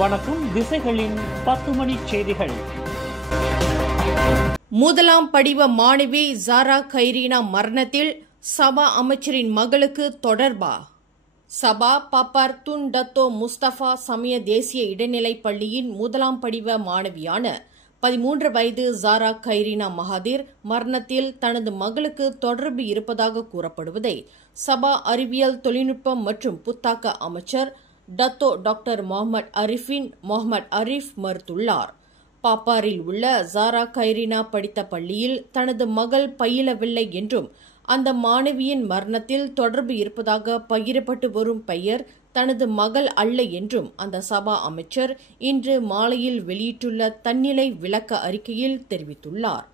வணக்கம். திசைகளின் 10 மணி செய்திகள். முதலாம் படிவ மாணவி ஜாரா கைரீனா மரணத்தில் சபா அமைச்சரின் மகளுக்கு தொடர்பா? சபா பாப்பார் துன் டத்தோ முஸ்தபா சமய தேசிய இடைநிலைப் பள்ளியின் முதலாம் படிவ மாணவியான 13 வயது ஜாரா கைரீனா மகாதீர் மரணத்தில் தனது மகளுக்கு தொடர்பு இருப்பதாக கூறப்படுவதை சபா அறிவியல் தொழில்நுட்பம் மற்றும் புத்தாக்க அமைச்சர் டத்தோ டாக்டர் முகமது அரிஃப் மறுத்துள்ளார். பாப்பாரில் உள்ள ஜாரா கைரீனா படித்த பள்ளியில் தனது மகள் பயிலவில்லை என்றும் அந்த மாணவியின் மரணத்தில் தொடர்பு இருப்பதாக பகிரப்பட்டு வரும் பெயர் தனது மகள் அல்ல என்றும் அந்த சபா அமைச்சர் இன்று மாலையில் வெளியிட்டுள்ள தன்னிலை விளக்க அறிக்கையில் தெரிவித்துள்ளார்.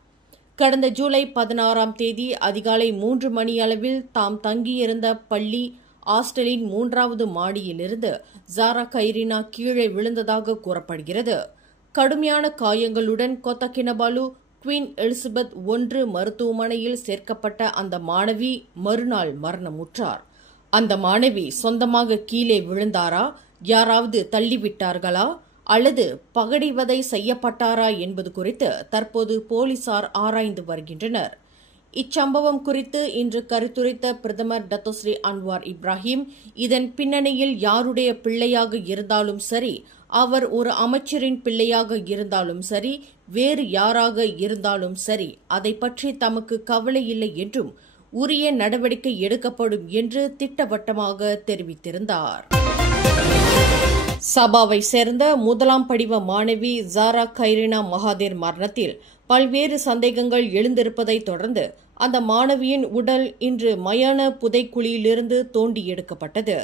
கடந்த ஜூலை 16ஆம் தேதி அதிகாலை 3 மணியளவில் தாம் தங்கியிருந்த பள்ளி ஹாஸ்டலின் 3வது மாடியிலிருந்து ஜாரா கைரீனா கீழே விழுந்ததாக கூறப்படுகிறது. கடுமையான காயங்களுடன் கொத்தகினபாலு குவீன் எலிசபெத் 1 மருத்துவமனையில் சேர்க்கப்பட்ட அந்த மாணவி மறுநாள் மரணமுற்றார். அந்த மாணவி சொந்தமாக கீழே விழுந்தாரா, யாராவது தள்ளிவிட்டார்களா அல்லது பகடிவதை செய்யப்பட்டாரா என்பது குறித்து தற்போது போலீசார் ஆராய்ந்து வருகின்றனர். இச்சம்பவம் குறித்து இன்று கருத்துரைத்த பிரதமர் டத்தோஸ்ரீ அன்வார் இப்ராஹிம், இதன் பின்னணியில் யாருடைய பிள்ளையாக இருந்தாலும் சரி, அவர் ஒரு அமைச்சரின் பிள்ளையாக இருந்தாலும் சரி, வேறு யாராக இருந்தாலும் சரி, அதை பற்றி தமக்கு கவலை இல்லை என்றும் உரிய நடவடிக்கை எடுக்கப்படும் என்று திட்டவட்டமாக தெரிவித்திருந்தார். சபாவை சேர்ந்த முதலாம் படிவ மாணவி ஜாரா கைரீனா மகாதீர் மரணத்தில் பல்வேறு சந்தேகங்கள் எழுந்திருப்பதை தொடர்ந்து அந்த மாணவியின் உடல் இன்று மயான புதைக்குழியிலிருந்து தோண்டி எடுக்கப்பட்டது.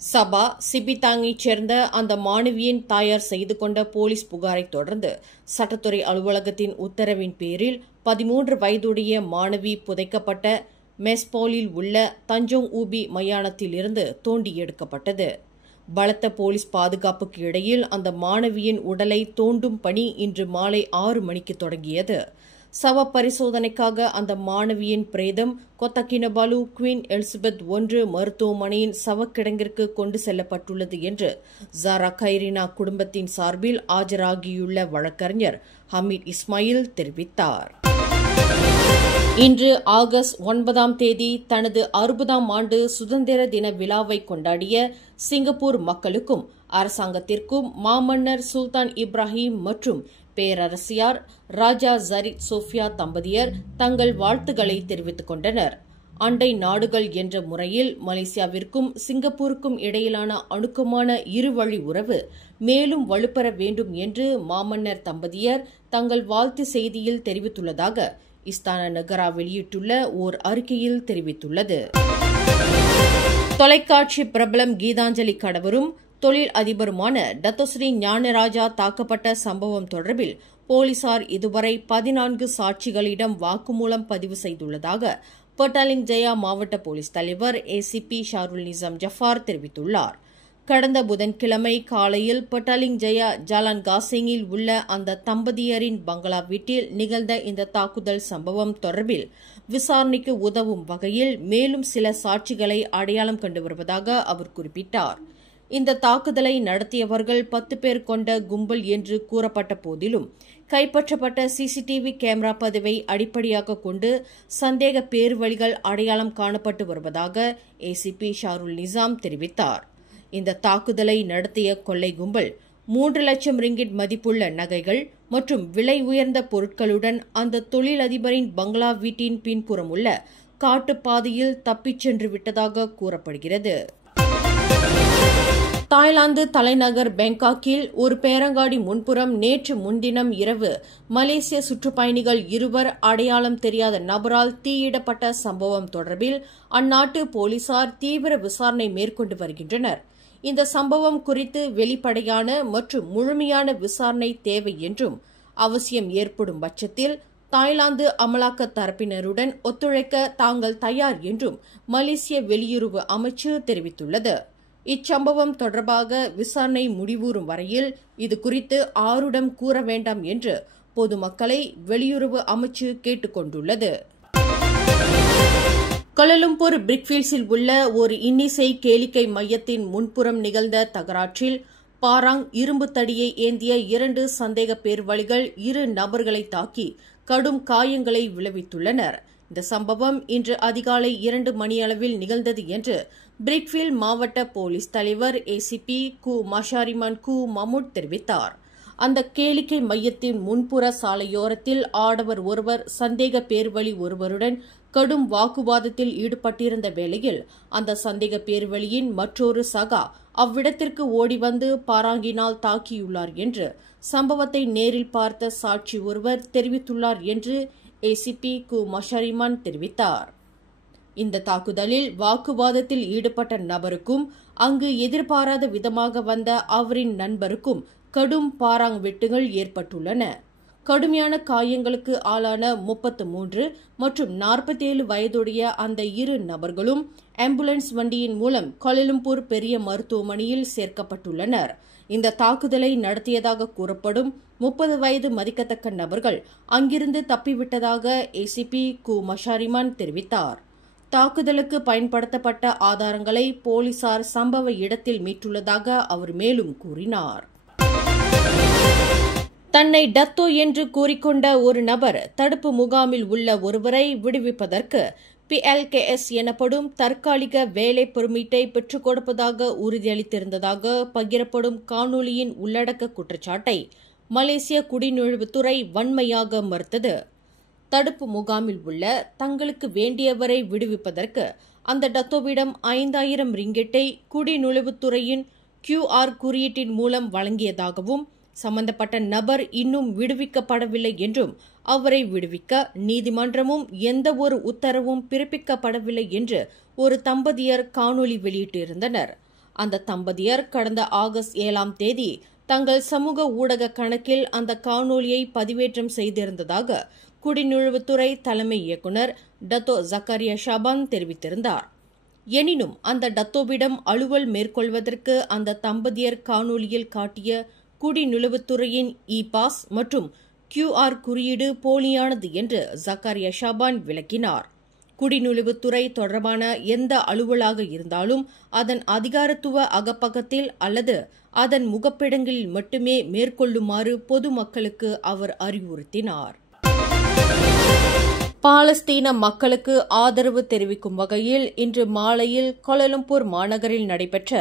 சபா சிபிதாங்கைச் சேர்ந்த அந்த மாணவியின் தாயார் செய்து கொண்ட போலீஸ் புகாரை தொடர்ந்து சட்டத்துறை அலுவலகத்தின் உத்தரவின் பேரில் 13 வயதுடைய மாணவி புதைக்கப்பட்ட மெஸ்பாலில் உள்ள தஞ்சோங் ஊபி மயானத்திலிருந்து தோண்டி எடுக்கப்பட்டது. பலத்த போலீஸ் பாதுகாப்புக்கு இடையில் அந்த மாணவியின் உடலை தோண்டும் பணி இன்று மாலை 6 மணிக்கு தொடங்கியது. சவ பரிசோதனைக்காக அந்த மாணவியின் பிரேதம் கொத்தகினபாலு குவீன் எலிசபெத் 1 மருத்துவமனையின் சவக்கிடங்கிற்கு கொண்டு செல்லப்பட்டுள்ளது என்று ஜாரா கைரீனா குடும்பத்தின் சார்பில் ஆஜராகியுள்ள வழக்கறிஞர் ஹமீத் இஸ்மாயில் தெரிவித்தார். இன்று ஆகஸ்ட் 9ஆம் தேதி தனது 60ஆம் ஆண்டு சுதந்திர தின விழாவை கொண்டாடிய சிங்கப்பூர் மக்களுக்கும் அரசாங்கத்திற்கும் மாமன்னர் சுல்தான் இப்ராஹிம் மற்றும் பேரரசியார் ராஜா ஜரித் சோஃபியா தம்பதியர் தங்கள் வாழ்த்துக்களை தெரிவித்துக் கொண்டனர். அண்டை நாடுகள் என்ற முறையில் மலேசியாவிற்கும் சிங்கப்பூருக்கும் இடையிலான அணுக்கமான இருவழி உறவு மேலும் வலுப்பெற வேண்டும் என்று மாமன்னர் தம்பதியர் தங்கள் வாழ்த்து செய்தியில் தெரிவித்துள்ளதாக இஸ்தான நகரா வெளியிட்டுள்ள ஓர் அறிக்கையில் தெரிவித்துள்ளது. தொலைக்காட்சி பிரபலம் கீதாஞ்சலி கணவரும் தொழில் அதிபருமான டத்தோஸ்ரீ ஞானராஜா தாக்கப்பட்ட சம்பவம் தொடர்பில் போலீசார் இதுவரை 14 சாட்சிகளிடம் வாக்குமூலம் பதிவு செய்துள்ளதாக பட்டாலிங் ஜயா மாவட்ட போலீஸ் தலைவர் ஏசிபி ஷாருல் நிசாம் ஜஃபார் தெரிவித்துள்ளார். கடந்த புதன்கிழமை காலையில் பட்டாலிங் ஜயா ஜாலான் காசிங்கில் உள்ள அந்த தம்பதியரின் பங்களா வீட்டில் நிகழ்ந்த இந்த தாக்குதல் சம்பவம் தொடர்பில் விசாரணைக்கு உதவும் வகையில் மேலும் சில சாட்சிகளை அடையாளம் கண்டு வருவதாக அவர் குறிப்பிட்டார். இந்த தாக்குதலை நடத்தியவர்கள் 10 பேர் கொண்ட கும்பல் என்று கூறப்பட்ட போதிலும் கைப்பற்றப்பட்ட சிசிடிவி கேமரா பதிவை அடிப்படையாக கொண்டு சந்தேக பேர்வழிகள் அடையாளம் காணப்பட்டு வருவதாக ஏசிபி ஷாருல் நிசாம் தெரிவித்தார். இந்த தாக்குதலை நடத்திய கொள்ளை கும்பல் 3 லட்சம் ரிங்கிட் மதிப்புள்ள நகைகள் மற்றும் விலை உயர்ந்த பொருட்களுடன் அந்த தொழிலதிபரின் பங்களா வீட்டின் பின்புறம் உள்ள காட்டுப்பாதையில் தப்பிச் சென்று விட்டதாக கூறப்படுகிறது. தாய்லாந்து தலைநகர் பேங்காக்கில் ஒரு பேரங்காடி முன்புறம் நேற்று முன்தினம் இரவு மலேசிய சுற்றுப்பயணிகள் 2 அடையாளம் தெரியாத நபரால் தீயிடப்பட்ட சம்பவம் தொடர்பில் அந்நாட்டு போலீசார் தீவிர விசாரணை மேற்கொண்டு வருகின்றனர். இந்த சம்பவம் குறித்து வெளிப்படையான மற்றும் முழுமையான விசாரணை தேவை என்றும் அவசியம் ஏற்படும் பட்சத்தில் தாய்லாந்து அமலாக்க தரப்பினருடன் ஒத்துழைக்க தாங்கள் தயார் என்றும் மலேசிய வெளியுறவு அமைச்சு தெரிவித்துள்ளது. இச்சம்பவம் தொடர்பாக விசாரணை முடிவுறும் வரையில் இதுகுறித்து ஆருடம் கூற வேண்டாம் என்று பொதுமக்களை வெளியுறவு அமைச்சு கேட்டுக் கொண்டுள்ளது. கோலாலம்பூர் பிரிக்ஃபீல்ட்ஸில் உள்ள ஒரு இன்னிசை கேளிக்கை மையத்தின் முன்புறம் நிகழ்ந்த தகராற்றில் பாராங் இரும்பு தடியை ஏந்திய 2 சந்தேக பேர்வழிகள் 2 நபர்களை தாக்கி கடும் காயங்களை விளைவித்துள்ளனர். இந்த சம்பவம் இன்று அதிகாலை 2 மணியளவில் நிகழ்ந்தது என்று பிரிக்ஃபீல்ட் மாவட்ட போலீஸ் தலைவர் ஏசிபி கு மஷாரிமான் கு மமூட் தெரிவித்தார். அந்த கேளிக்கை மையத்தின் முன்புற சாலையோரத்தில் ஆடவர் ஒருவர் சந்தேக பேர்வழி ஒருவருடன் கடும் வாக்குவாதத்தில் ஈடுபட்டிருந்த வேளையில் அந்த சந்தேக பேர்வழியின் மற்றொரு சகா அவ்விடத்திற்கு ஓடிவந்து பாராங்கினால் தாக்கியுள்ளார் என்று சம்பவத்தை நேரில் பார்த்த சாட்சி ஒருவர் தெரிவித்துள்ளார் என்று ஏசிபி கு மஷாரிமான் தெரிவித்தார். இந்த தாக்குதலில் வாக்குவாதத்தில் ஈடுபட்ட நபருக்கும் அங்கு எதிர்பாராத விதமாக வந்த அவரின் நண்பருக்கும் கடும் பாராங் வெட்டுகள் ஏற்பட்டுள்ளன. கடுமையான காயங்களுக்கு ஆளான 33 மற்றும் 47 வயதுடைய அந்த 2 நபர்களும் ஆம்புலன்ஸ் வண்டியின் மூலம் கோலாலம்பூர் பெரிய மருத்துவமனையில் சேர்க்கப்பட்டுள்ளனர். இந்த தாக்குதலை நடத்தியதாக கூறப்படும் 30 வயது மதிக்கத்தக்க நபர்கள் அங்கிருந்து தப்பிவிட்டதாக ஏசிபி கு மஷாரிமான் தெரிவித்தார். தாக்குதலுக்கு பயன்படுத்தப்பட்ட ஆதாரங்களை போலீசார் சம்பவ இடத்தில் மீட்டுள்ளதாக அவர் மேலும் கூறினார். தன்னை டத்தோ என்று கூறிக்கொண்ட ஒரு நபர் தடுப்பு முகாமில் உள்ள ஒருவரை விடுவிப்பதற்கு PLKS எனப்படும் தற்காலிக வேலை பெர்மிட்டை பெற்றுக் கொடுப்பதாக உறுதியளித்திருந்ததாக பகிரப்படும் காணொலியின் உள்ளடக்க குற்றச்சாட்டை மலேசிய குடிநுழைவுத்துறை வன்மையாக மறுத்தது. தடுப்பு முகாமில் உள்ள தங்களுக்கு வேண்டியவரை விடுவிப்பதற்கு அந்த டத்தோவிடம் 5000 ரிங்கெட்டை குடிநுழைவுத்துறையின் QR குறியீட்டின் மூலம் வழங்கியதாகவும் சம்பந்தப்பட்ட நபர் இன்னும் விடுவிக்கப்படவில்லை என்றும் அவரை விடுவிக்க நீதிமன்றமும் எந்தவொரு உத்தரவும் பிறப்பிக்கப்படவில்லை என்று ஒரு தம்பதியர் காணொலி வெளியிட்டிருந்தனர். அந்த தம்பதியர் கடந்த ஆகஸ்ட் 7ஆம் தேதி தங்கள் சமூக ஊடக கணக்கில் அந்த காணொலியை பதிவேற்றம் செய்திருந்ததாக குடிநுழைவுத்துறை தலைமை இயக்குநர் டத்தோ ஜக்காரியா ஷாபான் தெரிவித்திருந்தார். எனினும் அந்த டத்தோவிடம் அலுவல் மேற்கொள்வதற்கு அந்த தம்பதியர் காணொலியில் காட்டிய குடிநுழைவுத்துறையின் பாஸ் மற்றும் QR குறியீடு போலியானது என்று ஜக்காரியா ஷாபான் விளக்கினார். குடிநுழைவுத்துறை தொடர்பான எந்த அலுவலாக இருந்தாலும் அதன் அதிகாரத்துவ அகப்பக்கத்தில் அல்லது அதன் முகப்பிடங்களில் மட்டுமே மேற்கொள்ளுமாறு பொதுமக்களுக்கு அவர் அறிவுறுத்தினார். பாலஸ்தீன மக்களுக்கு ஆதரவு தெரிவிக்கும் வகையில் இன்று மாலையில் கோலாலம்பூர் மாநகரில் நடைபெற்ற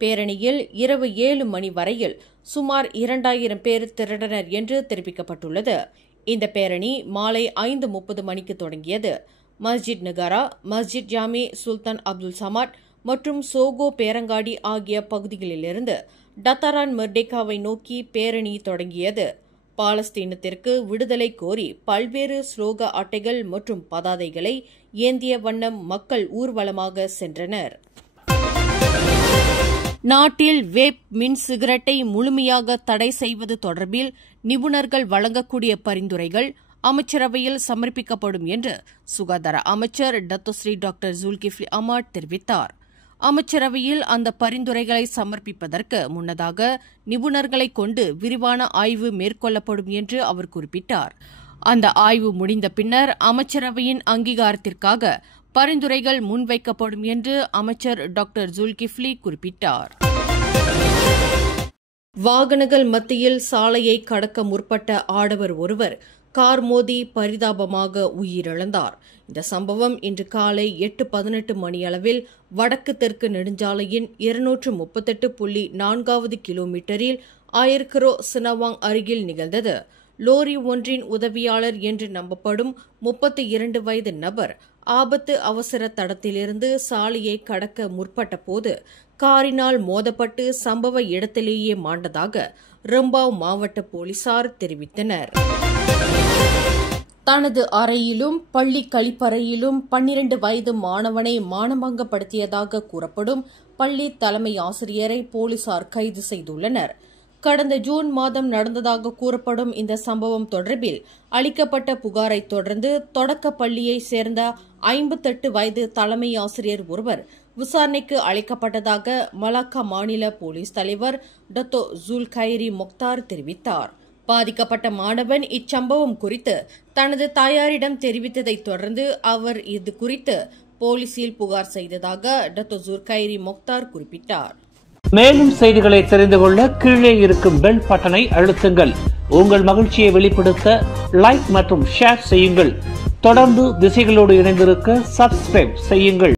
பேரணியில் இரவு 7 மணி வரையில் சுமார் 2000 பேர் திரண்டனர் என்று தெரிவிக்கப்பட்டுள்ளது. இந்த பேரணி மாலை 5:30 மணிக்கு தொடங்கியது. மஸ்ஜித் நகாரா, மஸ்ஜித் ஜாமி சுல்தான் அப்துல் சமாட் மற்றும் சோகோ பேரங்காடி ஆகிய பகுதிகளிலிருந்து டத்தாரான் மெர்டேக்காவை நோக்கி பேரணி தொடங்கியது. பாலஸ்தீனத்திற்கு விடுதலை கோரி பல்வேறு ஸ்லோக அட்டைகள் மற்றும் பதாதைகளை ஏந்திய வண்ணம் மக்கள் ஊர்வலமாக சென்றனர். நாட்டில் வேப் மின் சிகரெட்டை முழுமையாக தடை செய்வது தொடர்பில் நிபுணர்கள் வழங்கக்கூடிய பரிந்துரைகள் அமைச்சரவையில் சமர்ப்பிக்கப்படும் என்று சுகாதார அமைச்சர் டத்தோஸ்ரீ டாக்டர் ஜுல்கிஃப்லி அமாட் தெரிவித்தார். அமைச்சரவையில் அந்த பரிந்துரைகளை சமர்ப்பிப்பதற்கு முன்னதாக நிபுணர்களை கொண்டு விரிவான ஆய்வு மேற்கொள்ளப்படும் என்று அவர் குறிப்பிட்டார். அந்த ஆய்வு முடிந்த பின்னர் அமைச்சரவையின் அங்கீகாரத்திற்காக பரிந்துரைகள் முன்வைக்கப்படும் என்று அமைச்சர் டாக்டர் ஜுல்கிஃப்லி குறிப்பிட்டார். வாகனங்கள் மத்தியில் சாலையை கடக்க முற்பட்ட ஆடவர் ஒருவர் கார் மோதி பரிதாபமாக உயிரிழந்தார். இந்த சம்பவம் இன்று காலை 8:18 மணியளவில் வடக்கு தெற்கு நெடுஞ்சாலையின் 238.4வது கிலோமீட்டரில் ஆயர்கரோ சினவாங் அருகில் நிகழ்ந்தது. லோரி ஒன்றின் உதவியாளர் என்று நம்பப்படும் 32 வயது நபர் ஆபத்து அவசர தடத்திலிருந்து சாலையை கடக்க முற்பட்டபோது காரினால் மோதப்பட்டு சம்பவ இடத்திலேயே மாண்டதாக ரம்பாவ் மாவட்ட போலீசார் தெரிவித்தனர். தனது அறையிலும் பள்ளி கழிப்பறையிலும் 12 வயது மாணவனை மானபங்கப்படுத்தியதாக கூறப்படும் பள்ளி தலைமை ஆசிரியரை போலீசார் கைது செய்துள்ளனர். கடந்த ஜூன் மாதம் நடந்ததாக கூறப்படும் இந்த சம்பவம் தொடர்பில் அளிக்கப்பட்ட புகாரை தொடர்ந்து தொடக்க பள்ளியைச் சேர்ந்த 58 வயது தலைமை ஆசிரியர் ஒருவர் விசாரணைக்கு அழைக்கப்பட்டதாக மலாக்கா மாநில போலீஸ் தலைவர் டத்தோ ஜுல்கைரி மொக்தார் தெரிவித்தார். பாதிக்கப்பட்ட மாணவன் இச்சம்பவம் குறித்து தனது தாயாரிடம் தெரிவித்ததைத் தொடர்ந்து அவர் இது குறித்து போலீசில் புகார் செய்ததாக டத்தோ ஜுல்கைரி மொக்தார் குறிப்பிட்டார். மேலும் செய்திகளை தெரிந்து கொள்ள கீழே இருக்கும் பெல் பட்டனை அழுத்துங்கள். உங்கள் மகிழ்ச்சியை வெளிப்படுத்த லைக் மற்றும் ஷேர் செய்யுங்கள். தொடர்ந்து திசைகளோடு இணைந்திருக்க சப்ஸ்கிரைப் செய்யுங்கள்.